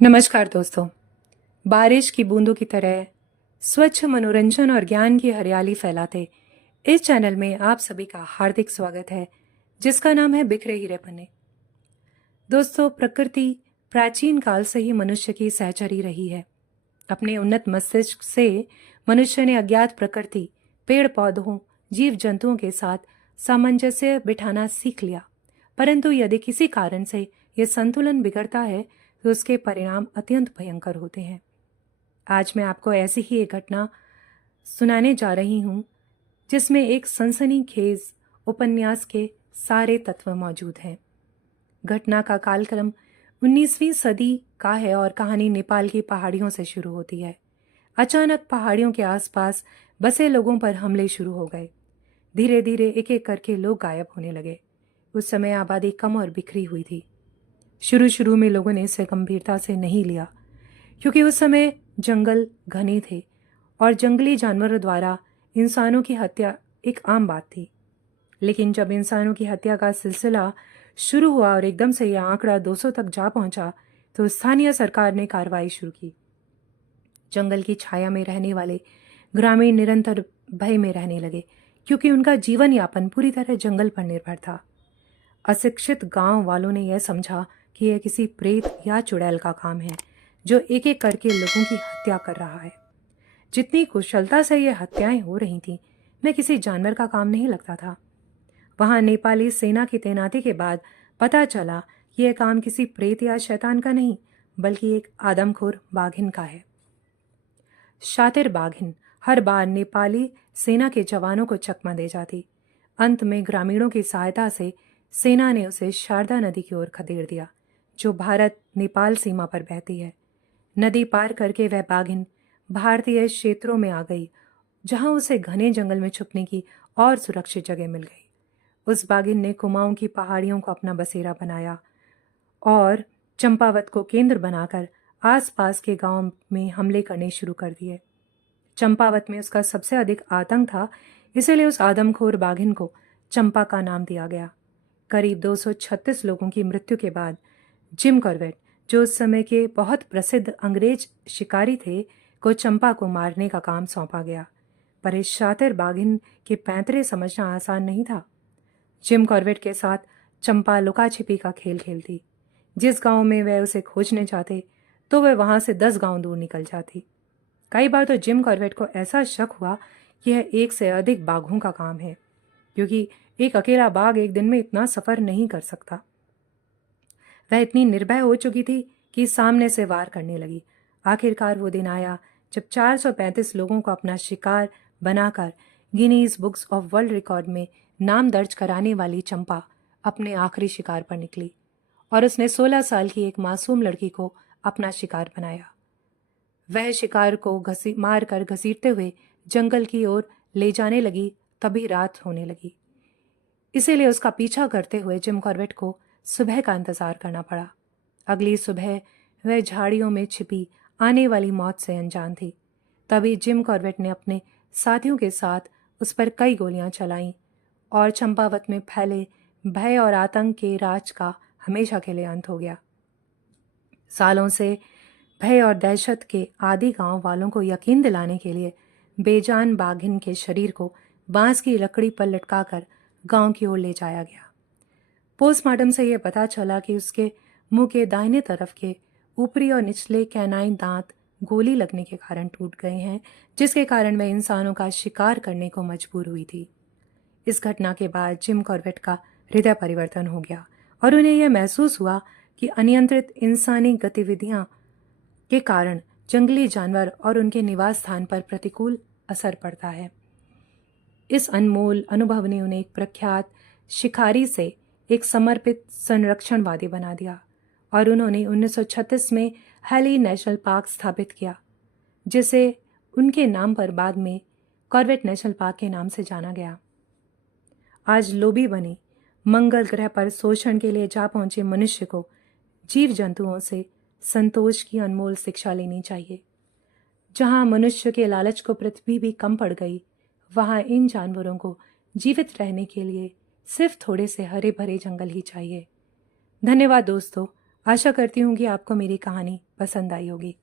नमस्कार दोस्तों। बारिश की बूंदों की तरह स्वच्छ मनोरंजन और ज्ञान की हरियाली फैलाते इस चैनल में आप सभी का हार्दिक स्वागत है, जिसका नाम है बिखरे हीरे पन्ने। दोस्तों, प्रकृति प्राचीन काल से ही मनुष्य की सहचरी रही है। अपने उन्नत मस्तिष्क से मनुष्य ने अज्ञात प्रकृति, पेड़ पौधों, जीव जंतुओं के साथ सामंजस्य बिठाना सीख लिया। परंतु यदि किसी कारण से यह संतुलन बिगड़ता है तो उसके परिणाम अत्यंत भयंकर होते हैं। आज मैं आपको ऐसी ही एक घटना सुनाने जा रही हूं जिसमें एक सनसनीखेज उपन्यास के सारे तत्व मौजूद हैं। घटना का कालक्रम 19वीं सदी का है और कहानी नेपाल की पहाड़ियों से शुरू होती है। अचानक पहाड़ियों के आसपास बसे लोगों पर हमले शुरू हो गए। धीरे धीरे एक एक करके लोग गायब होने लगे। उस समय आबादी कम और बिखरी हुई थी। शुरू शुरू में लोगों ने इसे गंभीरता से नहीं लिया, क्योंकि उस समय जंगल घने थे और जंगली जानवरों द्वारा इंसानों की हत्या एक आम बात थी। लेकिन जब इंसानों की हत्या का सिलसिला शुरू हुआ और एकदम से यह आंकड़ा 200 तक जा पहुंचा, तो स्थानीय सरकार ने कार्रवाई शुरू की। जंगल की छाया में रहने वाले ग्रामीण निरंतर भय में रहने लगे, क्योंकि उनका जीवन यापन पूरी तरह जंगल पर निर्भर था। अशिक्षित गांव वालों ने यह समझा कि यह किसी प्रेत या चुड़ैल का काम है, जो एक एक करके लोगों की हत्या कर रहा है। जितनी कुशलता से यह हत्याएं हो रही थीं, मैं किसी जानवर का काम नहीं लगता था। वहां नेपाली सेना की तैनाती के बाद पता चला कि यह काम किसी प्रेत या शैतान का नहीं, बल्कि एक आदमखोर बाघिन का है। शातिर बाघिन हर बार नेपाली सेना के जवानों को चकमा दे जाती। अंत में ग्रामीणों की सहायता से सेना ने उसे शारदा नदी की ओर खदेड़ दिया, जो भारत नेपाल सीमा पर बहती है। नदी पार करके वह बाघिन भारतीय क्षेत्रों में आ गई, जहां उसे घने जंगल में छुपने की और सुरक्षित जगह मिल गई। उस बाघिन ने कुमाऊं की पहाड़ियों को अपना बसेरा बनाया और चंपावत को केंद्र बनाकर आसपास के गांव में हमले करने शुरू कर दिए। चंपावत में उसका सबसे अधिक आतंक था, इसीलिए उस आदमखोर बाघिन को चंपा का नाम दिया गया। करीब 236 लोगों की मृत्यु के बाद जिम कॉर्बेट, जो उस समय के बहुत प्रसिद्ध अंग्रेज शिकारी थे, को चंपा को मारने का काम सौंपा गया। पर इस शातिर बाघिन के पैंतरे समझना आसान नहीं था। जिम कॉर्बेट के साथ चंपा लुका छिपी का खेल खेलती। जिस गांव में वह उसे खोजने जाते तो वह वहां से 10 गांव दूर निकल जाती। कई बार तो जिम कॉर्बेट को ऐसा शक हुआ कि यह एक से अधिक बाघों का काम है, क्योंकि एक अकेला बाघ एक दिन में इतना सफर नहीं कर सकता। वह इतनी निर्भय हो चुकी थी कि सामने से वार करने लगी। आखिरकार वो दिन आया जब 435 लोगों को अपना शिकार बनाकर Guinness books of world record में नाम दर्ज कराने वाली चंपा अपने आखिरी शिकार पर निकली और उसने 16 साल की एक मासूम लड़की को अपना शिकार बनाया। वह शिकार को मार कर घसीटते हुए जंगल की ओर ले जाने लगी, तभी रात होने लगी। इसीलिए उसका पीछा करते हुए जिम कॉर्बेट को सुबह का इंतजार करना पड़ा। अगली सुबह वह झाड़ियों में छिपी आने वाली मौत से अनजान थी। तभी जिम कॉर्बेट ने अपने साथियों के साथ उस पर कई गोलियां चलाईं और चंपावत में फैले भय और आतंक के राज का हमेशा के लिए अंत हो गया। सालों से भय और दहशत के आदि गांव वालों को यकीन दिलाने के लिए बेजान बाघिन के शरीर को बांस की लकड़ी पर लटकाकर गांव की ओर ले जाया गया। पोस्टमार्टम से यह पता चला कि उसके मुंह के दाहिने तरफ के ऊपरी और निचले कैनाइन दांत गोली लगने के कारण टूट गए हैं, जिसके कारण वह इंसानों का शिकार करने को मजबूर हुई थी। इस घटना के बाद जिम कॉर्बेट का हृदय परिवर्तन हो गया और उन्हें यह महसूस हुआ कि अनियंत्रित इंसानी गतिविधियां के कारण जंगली जानवर और उनके निवास स्थान पर प्रतिकूल असर पड़ता है। इस अनमोल अनुभव ने उन्हें एक प्रख्यात शिकारी से एक समर्पित संरक्षणवादी बना दिया और उन्होंने 1936 में हैली नेशनल पार्क स्थापित किया, जिसे उनके नाम पर बाद में कॉर्बेट नेशनल पार्क के नाम से जाना गया। आज लोभी बने मंगल ग्रह पर शोषण के लिए जा पहुंचे मनुष्य को जीव जंतुओं से संतोष की अनमोल शिक्षा लेनी चाहिए। जहां मनुष्य के लालच को पृथ्वी भी कम पड़ गई, वहां इन जानवरों को जीवित रहने के लिए सिर्फ थोड़े से हरे भरे जंगल ही चाहिए। धन्यवाद दोस्तों। आशा करती हूँ कि आपको मेरी कहानी पसंद आई होगी।